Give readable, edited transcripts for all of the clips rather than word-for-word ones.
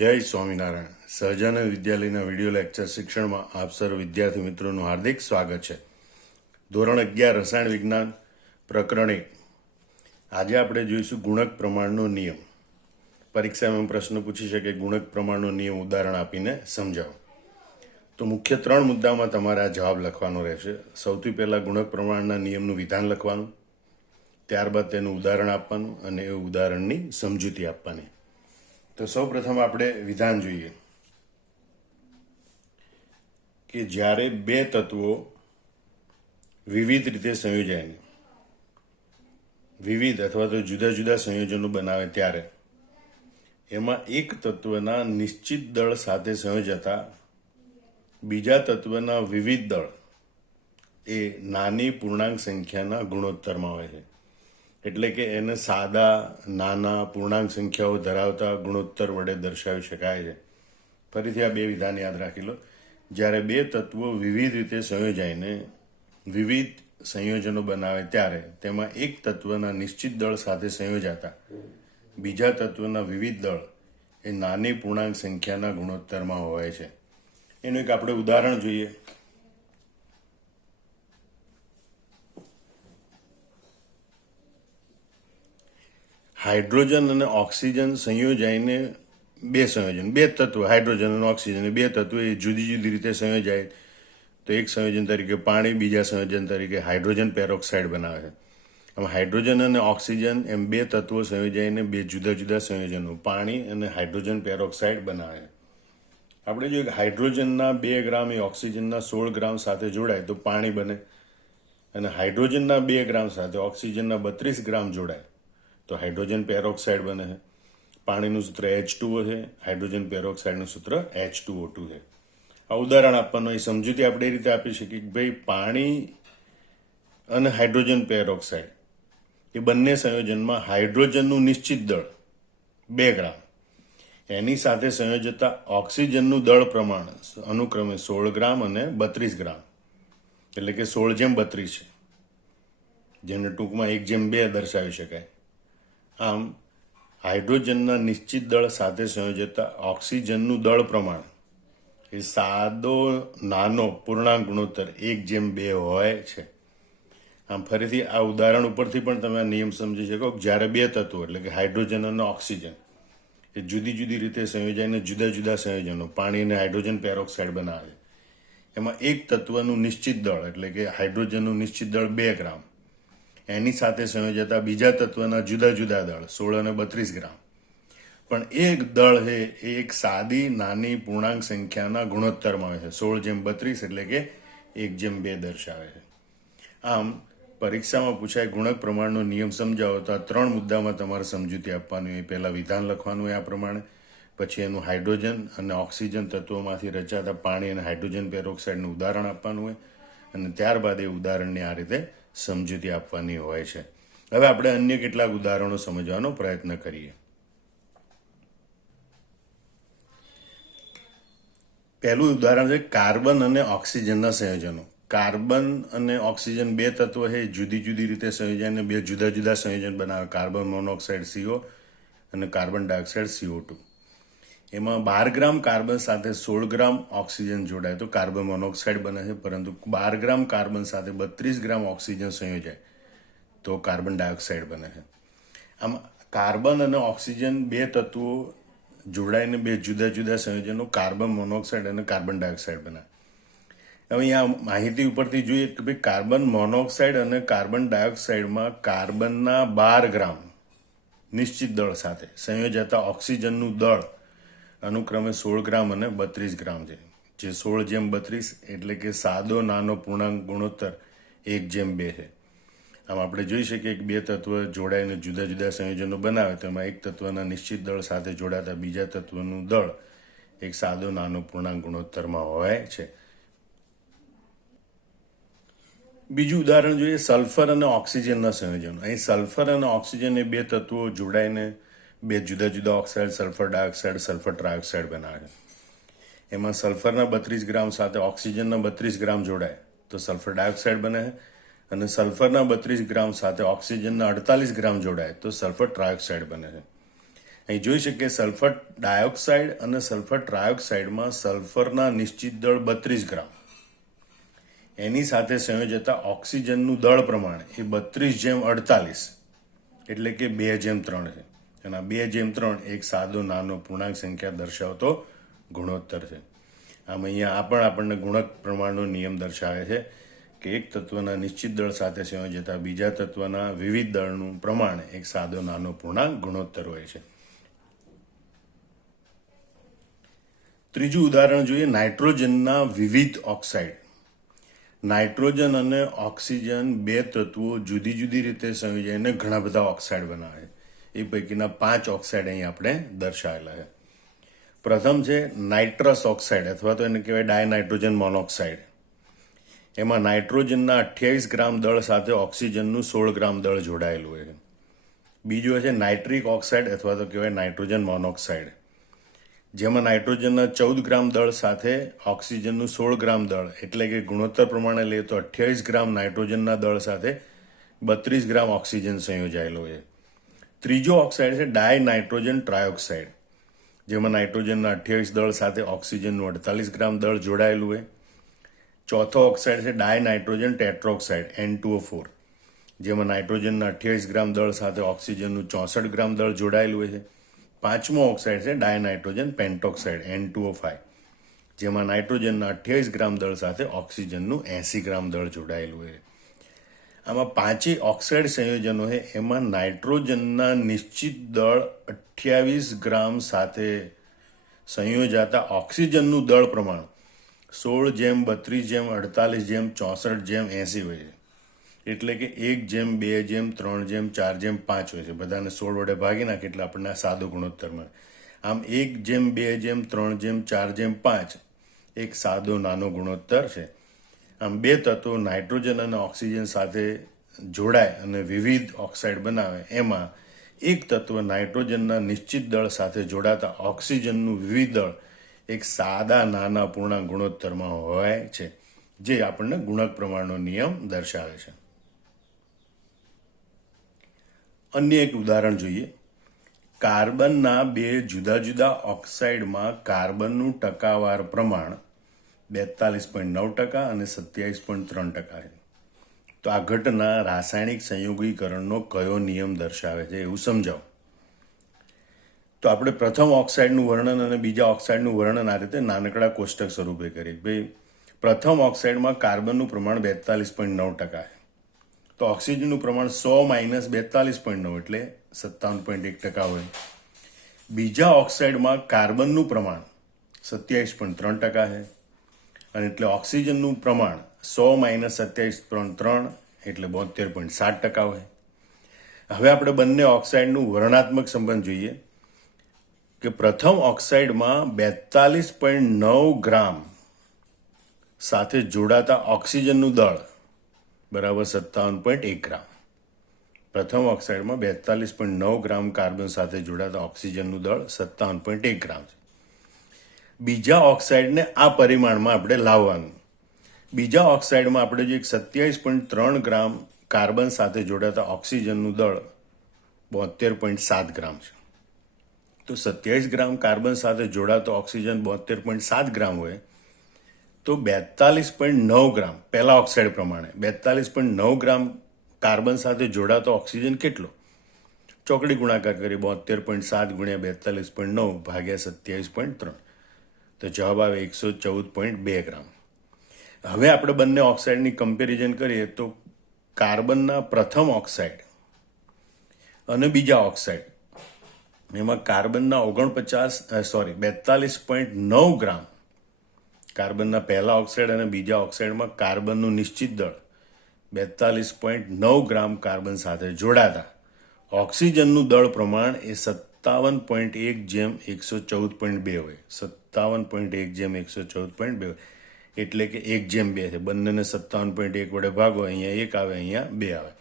જય સ્વામિનારાયણ. સહજાનંદ વિદ્યાલયના video lecture શિક્ષણમાં આપ સર્વ વિદ્યાર્થી મિત્રોનું હાર્દિક સ્વાગત છે. ધોરણ 11 રસાયણ વિજ્ઞાન પ્રકરણ 1. આજે આપણે જોઈશું ગુણક પ્રમાણનો નિયમ. પરીક્ષામાં પ્રશ્ન પૂછી શકે ગુણક પ્રમાણનો નિયમ ઉદાહરણ આપીને સમજાવો. તો મુખ્ય 3 મુદ્દામાં તમારે આ જવાબ લખવાનો રહેશે. સૌથી પહેલાં ગુણક પ્રમાણના નિયમનું વિધાન લખવાનું, ત્યારબાદ તેનું ઉદાહરણ આપવાનું અને એ ઉદાહરણની સમજૂતી આપવાની. તો સૌ પ્રથમ આપણે વિધાન જોઈએ કે જ્યારે બે તત્વો વિવિધ રીતે સંયોજાય, વિવિધ અથવા તો જુદા જુદા સંયોજનો બનાવે ત્યારે એમાં એક તત્વના નિશ્ચિત દળ સાથે સંયોજાતા બીજા તત્વના વિવિધ દળ એ નાની પૂર્ણાંક સંખ્યાના ગુણોત્તરમાં હોય છે. એટલે કે એને સાદા નાના પૂર્ણાંક સંખ્યાઓ ધરાવતા ગુણોત્તર વડે દર્શાવી શકાય છે. ફરીથી આ બે વિધાન યાદ રાખી લો. જ્યારે બે તત્વો વિવિધ રીતે સંયોજાઈને વિવિધ સંયોજનો બનાવે ત્યારે તેમાં એક તત્વના નિશ્ચિત દળ સાથે સંયોજાતા બીજા તત્વના વિવિધ દળ એ નાની પૂર્ણાંક સંખ્યાના ગુણોત્તરમાં હોય છે. એનું એક આપણે ઉદાહરણ જોઈએ. હાઇડ્રોજન અને ઓક્સિજન સંયોજાઈને બે તત્વો હાઇડ્રોજન અને ઓક્સિજન બે તત્વો એ જુદી જુદી રીતે સંયોજાય તો એક સંયોજન તરીકે પાણી, બીજા સંયોજન તરીકે હાઇડ્રોજન પેરોક્સાઇડ બનાવે છે. આમ હાઇડ્રોજન અને ઓક્સિજન એમ બે તત્વો સંયોજાઈને બે જુદા જુદા સંયોજનો પાણી અને હાઇડ્રોજન પેરોક્સાઇડ બનાવે. આપણે જોઈએ કે હાઇડ્રોજનના 2 ગ્રામ એ ઓક્સિજનના 16 ગ્રામ સાથે જોડાય તો પાણી બને, અને હાઇડ્રોજનના 2 ગ્રામ સાથે ઓક્સિજનના 32 ગ્રામ જોડાય તો હાઇડ્રોજન પેરોક્સાઇડ બને છે. પાણીનું સૂત્ર H2O છે, હાઇડ્રોજન પેરોક્સાઇડનું સૂત્ર H2O2 છે. આ ઉદાહરણ આપવાનું એ સમજૂતી આપણે એ રીતે આપી શકીએ કે ભાઈ પાણી અને હાઇડ્રોજન પેરોક્સાઇડ એ બંને સંયોજનમાં હાઇડ્રોજનનું નિશ્ચિત દળ 2 ગ્રામ એની સાથે સંયોજતા ઓક્સિજનનું દળ પ્રમાણ અનુક્રમે 16 ગ્રામ અને 32 ગ્રામ એટલે કે 16:32 છે, જેને ટૂંકમાં 1:2 દર્શાવી શકાય. આમ હાઇડ્રોજનના નિશ્ચિત દળ સાથે સંયોજતા ઓક્સિજનનું દળ પ્રમાણ એ સાદો નાનો પૂર્ણાંક ગુણોત્તર 1:2 હોય છે. આમ ફરીથી આ ઉદાહરણ ઉપરથી પણ તમે આ નિયમ સમજી શકો. જ્યારે બે તત્વો એટલે કે હાઇડ્રોજન અને ઓક્સિજન એ જુદી જુદી રીતે સંયોજાઈને જુદા જુદા સંયોજનો પાણી અને હાઇડ્રોજન પેરોક્સાઇડ બનાવે. એમાં એક તત્વનું નિશ્ચિત દળ એટલે કે હાઇડ્રોજનનું નિશ્ચિત દળ 2 ગ્રામ એની સાથે સંયોજતા બીજા તત્વના જુદા જુદા દળ 16 અને 32 ગ્રામ. પણ એક દળ છે એ એક સાદી નાની પૂર્ણાંક સંખ્યાના ગુણોત્તરમાં આવે છે. 16:32 એટલે કે 1:2 દર્શાવે છે. આમ પરીક્ષામાં પૂછાય ગુણક પ્રમાણનો નિયમ સમજાવો તો આ 3 મુદ્દામાં તમારે સમજૂતી આપવાની હોય. પહેલાં વિધાન લખવાનું હોય આ પ્રમાણે, પછી એનું હાઇડ્રોજન અને ઓક્સિજન તત્વોમાંથી રચાતા પાણી અને હાઇડ્રોજન પેરોક્સાઇડનું ઉદાહરણ આપવાનું હોય, અને ત્યારબાદ એ ઉદાહરણની આ રીતે સમજૂતી આપવાની હોય છે. હવે આપણે અન્ય કેટલાક ઉદાહરણો સમજવાનો પ્રયત્ન કરીએ. પહેલું ઉદાહરણ છે કાર્બન અને ઓક્સિજનના સંયોજનો. કાર્બન અને ઓક્સિજન બે તત્વો છે જુદી જુદી રીતે સંયોજાઈને બે જુદા જુદા સંયોજન બનાવે. કાર્બન મોનોક્સાઇડ CO અને કાર્બન ડાયોક્સાઇડ CO2. એમાં 12 ગ્રામ કાર્બન સાથે 16 ગ્રામ ઓક્સિજન જોડાય તો કાર્બન મોનોક્સાઇડ બને છે, પરંતુ 12 ગ્રામ કાર્બન સાથે 32 ગ્રામ ઓક્સિજન સંયોજાય તો કાર્બન ડાયોક્સાઇડ બને છે. આમ કાર્બન અને ઓક્સિજન બે તત્વો જોડાઈને બે જુદા જુદા સંયોજનો કાર્બન મોનોક્સાઇડ અને કાર્બન ડાયોક્સાઇડ બનાવે. હવે અહીંયા માહિતી ઉપરથી જોઈએ કે ભાઈ કાર્બન મોનોક્સાઇડ અને કાર્બન ડાયોક્સાઇડમાં કાર્બનના 12 ગ્રામ નિશ્ચિત દળ સાથે સંયોજાતા ઓક્સિજનનું દળ અનુક્રમે 16 ગ્રામ અને 32 ગ્રામ છે, જે 16:32 એટલે કે સાદો નાનો પૂર્ણાંક ગુણોત્તર 1:2 છે. આમ આપણે જોઈ શકીએ કે બે તત્વ જોડાઈને જુદા જુદા સંયોજનો બનાવે તેમાં એક તત્વના નિશ્ચિત દળ સાથે જોડાતા બીજા તત્વનું દળ એક સાદો નાનો પૂર્ણાંક ગુણોત્તરમાં હોય છે. બીજું ઉદાહરણ જોઈએ સલ્ફર અને ઓક્સિજનના સંયોજનો. અહીં સલ્ફર અને ઓક્સિજન એ બે તત્વો જોડાઈને બે જુદા જુદા oxide sulphur dioxide sulphur trioxide બનાવે છે. એમાં સલ્ફરના 32 ગ્રામ સાથે ઓક્સિજનના 32 ગ્રામ જોડાય તો સલ્ફર ડાયોક્સાઇડ બને છે, અને સલ્ફરના 32 ગ્રામ સાથે ઓક્સિજનના 48 ગ્રામ જોડાય તો સલ્ફર ટ્રાયોક્સાઇડ બને છે. અહીં જોઈ શકીએ સલ્ફર ડાયોક્સાઇડ અને સલ્ફર ટ્રાયોક્સાઇડમાં સલ્ફરના નિશ્ચિત દળ 32 ગ્રામ, એની સાથે સંયોજતા ઓક્સિજનનું દળ પ્રમાણ એ 32:48 એટલે કે 2:3 છે. અને આ 2:3 એક સાદો નાનો પૂર્ણાંક સંખ્યા દર્શાવતો ગુણોત્તર છે. આમ અહીંયા આ પણ આપણને ગુણક પ્રમાણનો નિયમ દર્શાવે છે કે એક તત્વના નિશ્ચિત દળ સાથે સંયોજતા બીજા તત્વના વિવિધ દળનું પ્રમાણ એક સાદો નાનો પૂર્ણાંક ગુણોત્તર હોય છે. ત્રીજું ઉદાહરણ જોઈએ, નાઇટ્રોજનના વિવિધ ઓક્સાઇડ. નાઇટ્રોજન અને ઓક્સિજન બે તત્વો જુદી જુદી રીતે સંયોજાઈને ઘણા બધા ઓક્સાઇડ બનાવે. એ પૈકીના 5 ઓક્સાઇડ અહીં આપણે દર્શાવેલા છે. પ્રથમ છે નાઇટ્રસ ઓક્સાઇડ અથવા તો એને કહેવાય ડાયનાઇટ્રોજન મોનોક્સાઇડ. એમાં નાઇટ્રોજનના 28 ગ્રામ દળ સાથે ઓક્સિજનનું 16 ગ્રામ દળ જોડાયેલું હોય છે. બીજું છે નાઇટ્રિક ઓક્સાઇડ અથવા તો કહેવાય નાઇટ્રોજન મોનોક્સાઇડ, જેમાં નાઇટ્રોજનના 14 ગ્રામ દળ સાથે ઓક્સિજનનું 16 ગ્રામ દળ, એટલે કે ગુણોત્તર પ્રમાણે લઈએ તો 28 ગ્રામ નાઇટ્રોજનના દળ સાથે 32 ગ્રામ ઓક્સિજન સંયોજાયેલો છે. ત્રીજો ઓક્સાઇડ છે ડાયનાઇટ્રોજન ટ્રાયોક્સાઇડ, જેમાં નાઇટ્રોજનના 28 દળ સાથે ઓક્સિજનનું 48 ગ્રામ દળ જોડાયેલું હોય. ચોથો ઓક્સાઇડ છે ડાયનાઇટ્રોજન ટેટ્રોક્સાઇડ N2O4, જેમાં નાઇટ્રોજનના 28 ગ્રામ દળ સાથે ઓક્સિજનનું 64 ગ્રામ દળ જોડાયેલું હોય છે. પાંચમો ઓક્સાઇડ છે ડાયનાઇટ્રોજન પેન્ટોક્સાઇડ N2O5, જેમાં નાઇટ્રોજનના 28 ગ્રામ દળ સાથે ઓક્સિજનનું 80 ગ્રામ દળ જોડાયેલું હોય. આમાં પાંચેય ઓક્સાઇડ સંયોજનો છે એમાં નાઇટ્રોજનના નિશ્ચિત દળ 28 ગ્રામ સાથે સંયોજાતા ઓક્સિજનનું દળ પ્રમાણ 16:32:48:64:80 હોય છે. એટલે કે 1:2:3:4:5 હોય છે. બધાને 16 વડે ભાગી નાખે એટલે આપણને આ સાદો ગુણોત્તર મળે. આમ 1:2:3:4:5 એક સાદો નાનો ગુણોત્તર છે. આમ બે તત્વો નાઇટ્રોજન અને ઓક્સિજન સાથે જોડાય અને વિવિધ ઓક્સાઇડ બનાવે, એમાં એક તત્વ નાઇટ્રોજનના નિશ્ચિત દળ સાથે જોડાતા ઓક્સિજનનું વિવિધ દળ એક સાદા નાના પૂર્ણાંક ગુણોત્તરમાં હોય છે, જે આપણને ગુણક પ્રમાણનો નિયમ દર્શાવે છે. અન્ય એક ઉદાહરણ જોઈએ. કાર્બનના બે જુદા જુદા ઓક્સાઇડમાં કાર્બનનું ટકાવાર પ્રમાણ 42.9% અને 27.3% છે. તો આ ઘટના રાસાયણિક સંયોગીકરણનો કયો નિયમ દર્શાવે છે એવું સમજાવો. તો આપણે પ્રથમ ઓક્સાઇડનું વર્ણન અને બીજા ઓક્સાઇડનું વર્ણન આ રીતે નાનકડા કોષ્ટક સ્વરૂપે કરીએ. ભાઈ, પ્રથમ ઓક્સાઇડમાં કાર્બનનું પ્રમાણ 42.9% છે. તો ઓક્સિજનનું પ્રમાણ 100 - 42.9 એટલે 57.1% હોય. બીજા ઓક્સાઇડમાં કાર્બનનું પ્રમાણ 27.3% છે, અને એટલે ઓક્સિજનનું પ્રમાણ 100 - 27.3 એટલે 72.7% હોય. હવે આપણે બંને ઓક્સાઇડનું વર્ણનાત્મક સંબંધ જોઈએ કે પ્રથમ ઓક્સાઇડમાં 42.9 ગ્રામ સાથે જોડાતા ઓક્સિજનનું દળ બરાબર 57.1 ગ્રામ. પ્રથમ ઓક્સાઇડમાં 42.9 ગ્રામ કાર્બન સાથે જોડાતા ઓક્સિજનનું દળ 57.1 ગ્રામ છે. બીજા ઓક્સાઇડને આ પરિમાણમાં આપણે લાવવાનું. બીજા ઓક્સાઇડમાં આપણે જે 27.3 ગ્રામ કાર્બન સાથે જોડાતા ઓક્સિજનનું દળ 72.7 ગ્રામ છે. તો 27 ગ્રામ કાર્બન સાથે જોડાતો ઓક્સિજન 72.7 ગ્રામ હોય તો 42.9 ગ્રામ પહેલા ઓક્સાઇડ પ્રમાણે 42.9 ગ્રામ કાર્બન સાથે જોડાતો ઓક્સિજન કેટલો? ચોકડી ગુણાકાર કરીએ 72.7 × 42.9 ભાગ્યા 27.3, તો જવાબ આવે 114.2 ગ્રામ. હવે આપણે બંને ઓક્સાઇડની કમ્પેરિઝન કરીએ તો કાર્બનના પ્રથમ ઓક્સાઇડ અને બીજા ઓક્સાઇડ એમાં કાર્બનના 42.9 ગ્રામ કાર્બનના પહેલા ઓક્સાઇડ અને બીજા ઓક્સાઇડમાં કાર્બનનું નિશ્ચિત દળ 42.9 ગ્રામ કાર્બન સાથે જોડાતા ઓક્સિજનનું દળ પ્રમાણ એ 57.1:114.2 હોય. 57.1:114.2 એટલે કે 1:2 છે. બંનેને 57.1 વડે ભાગો, અહીંયા 1 આવે, અહીંયા 2 આવે,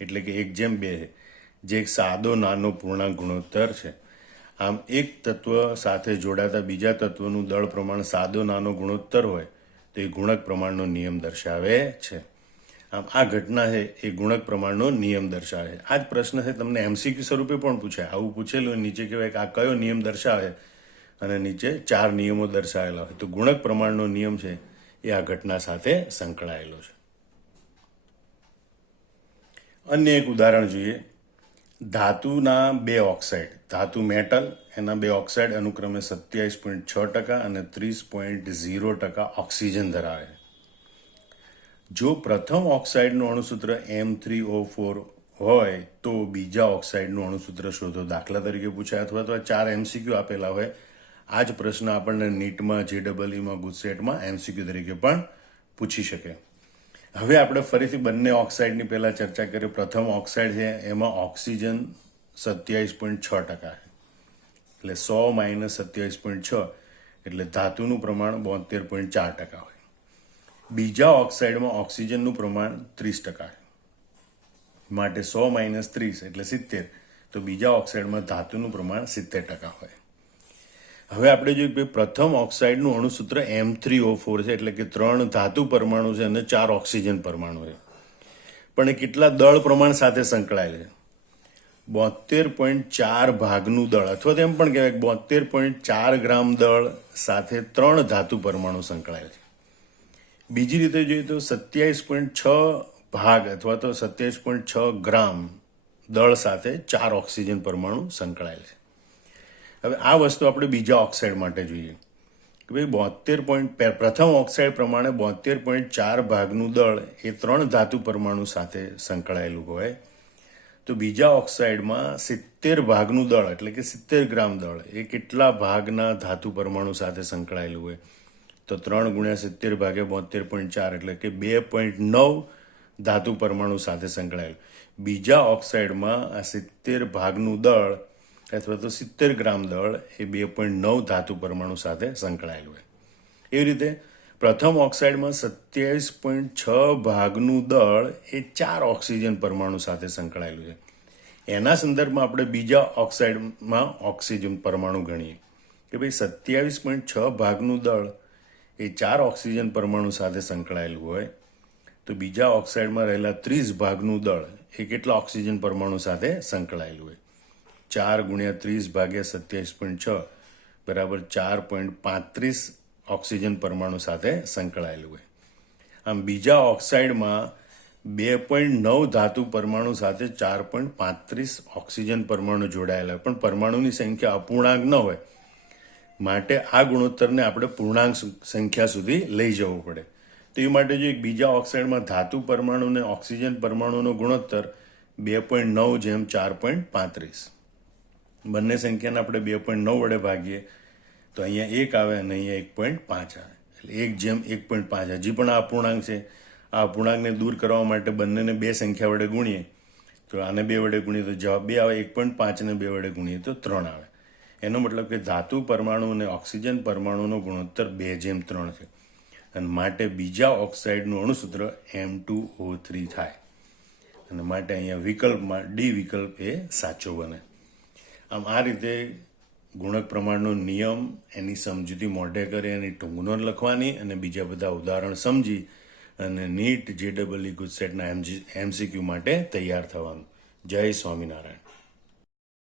એટલે કે 1:2 છે, જે એક સાદો નાનો પૂર્ણાંક ગુણોત્તર છે. આમ એક તત્વ સાથે જોડાતા બીજા તત્વનું દળ પ્રમાણ સાદો નાનો ગુણોત્તર હોય તો એ ગુણક પ્રમાણનો નિયમ દર્શાવે છે. આમ આ ઘટના છે એ ગુણક પ્રમાણનો નિયમ દર્શાવે છે. આ જ પ્રશ્ન છે તમને એમસીક્યુ સ્વરૂપે પણ પૂછાય. આવું પૂછેલું નીચે કહેવાય કે આ કયો નિયમ દર્શાવે અને નીચે 4 નિયમો દર્શાવેલા હોય. તો ગુણક પ્રમાણનો નિયમ છે એ આ ઘટના સાથે સંકળાયેલો છે. અન્ય એક ઉદાહરણ જોઈએ. ધાતુના 2 ઓક્સાઇડ, ધાતુ મેટલ, એના 2 ઓક્સાઇડ અનુક્રમે 27.6% અને 30.0% ઓક્સિજન ધરાવે છે. જો પ્રથમ ઓક્સાઇડનું અણુસૂત્ર M3O4 હોય તો બીજા ઓક્સાઇડનું અણુસૂત્ર શોધો. દાખલા તરીકે પૂછાય અથવા તો 4 એમસીક્યુ આપેલા હોય. આ જ પ્રશ્ન આપણને નીટમાં, JEEમાં, ગુજસેટમાં એમસીક્યુ તરીકે પણ પૂછી શકે. હવે આપણે ફરીથી બંને ઓક્સાઇડની પહેલાં ચર્ચા કરીએ. પ્રથમ ઓક્સાઇડ છે એમાં ઓક્સિજન 27.6% છે, એટલે 100 - 27.6 એટલે ધાતુનું પ્રમાણ 72.4% હોય. બીજા ઓક્સાઇડમાં ઓક્સિજનનું પ્રમાણ 30% છે, માટે 100 - 30 એટલે 70, તો બીજા ઓક્સાઇડમાં ધાતુનું પ્રમાણ 70% હોય. હવે આપણે જોઈએ કે પ્રથમ ઓક્સાઇડનું અણુસૂત્ર M3O4 છે, એટલે કે 3 ધાતુ પરમાણુ છે અને 4 ઓક્સિજન પરમાણુ છે. પણ એ કેટલા દળ પ્રમાણ સાથે સંકળાયેલ છે? 72.4 ભાગનું દળ, અથવા તો એમ પણ કહેવાય 72.4 ગ્રામ દળ સાથે 3 ધાતુ પરમાણુ સંકળાયેલ છે. બીજી રીતે જોઈએ તો 27.6 ભાગ અથવા તો 27.6 ગ્રામ દળ સાથે 4 ઓક્સિજન પરમાણુ સંકળાયેલ છે. હવે આ વસ્તુ આપણે બીજા ઓક્સાઇડ માટે જોઈએ કે ભાઈ પ્રથમ ઓક્સાઇડ પ્રમાણે 72.4 ભાગનું દળ એ 3 ધાતુ પરમાણુ સાથે સંકળાયેલું હોય, તો બીજા ઓક્સાઇડમાં 70 ભાગનું દળ એટલે કે 70 ગ્રામ દળ એ કેટલા ભાગના ધાતુ પરમાણુ સાથે સંકળાયેલું હોય? તો 3 × 70 / 72.4 એટલે કે 2.9 ધાતુ પરમાણુ સાથે સંકળાયેલું. બીજા ઓક્સાઇડમાં આ 70 ભાગનું દળ અથવા તો 70 ગ્રામ દળ એ 2.9 ધાતુ પરમાણુ સાથે સંકળાયેલું હોય. એવી રીતે પ્રથમ ઓક્સાઇડમાં 27.6 ભાગનું દળ એ 4 ઓક્સિજન પરમાણુ સાથે સંકળાયેલું છે. એના સંદર્ભમાં આપણે બીજા ઓક્સાઇડમાં ઓક્સિજન પરમાણુ ગણીએ કે ભાઈ 27.6 ભાગનું દળ એ 4 ઓક્સિજન પરમાણુ સાથે સંકળાયેલું હોય, તો બીજા ઓક્સાઇડમાં રહેલા 30 ભાગનું દળ એ કેટલા ઓક્સિજન પરમાણુ સાથે સંકળાયેલું હોય? 4 × 30 / 27.6 બરાબર 4.35 ઓક્સિજન પરમાણુ સાથે સંકળાયેલું હોય. આમ બીજા ઓક્સાઇડમાં 2.9 ધાતુ પરમાણુ સાથે 4.35 ઓક્સિજન પરમાણુ જોડાયેલા, પણ પરમાણુની સંખ્યા અપૂર્ણાંક ન હોય, માટે આ ગુણોત્તરને આપણે પૂર્ણાંક સંખ્યા સુધી લઈ જવું પડે. તો એ માટે જો બીજા ઓક્સાઇડમાં ધાતુ પરમાણુ અને ઓક્સિજન પરમાણુનો ગુણોત્તર 2.9/4.35, બંને સંખ્યાને આપણે 2.9 વડે ભાગીએ તો અહીંયા 1 આવે અને અહીંયા 1.5 આવે, એટલે 1/1.5. હજી પણ આ અપૂર્ણાંક છે. આ અપૂર્ણાંકને દૂર કરવા માટે બંનેને 2 સંખ્યા વડે ગુણીએ તો આને 2 વડે ગુણીએ તો જવાબ 2 આવે. 1.5 ને 2 વડે ગુણીએ તો 3 આવે. એનો મતલબ કે ધાતુ પરમાણુ અને ઓક્સિજન પરમાણુનો ગુણોત્તર 2:3 છે, અને માટે બીજા ઓક્સાઇડનું અણુસૂત્ર M2O3 થાય, અને માટે અહીંયા વિકલ્પમાં D વિકલ્પ એ સાચો બને. આમ આ રીતે ગુણક પ્રમાણનો નિયમ, એની સમજૂતી મોઢે કરે, એની ટૂંકનોંધ લખવાની અને બીજા બધા ઉદાહરણ સમજી અને નીટ, JEE, ગુજસેટના MCQ માટે તૈયાર થવાનું. જય સ્વામિનારાયણ.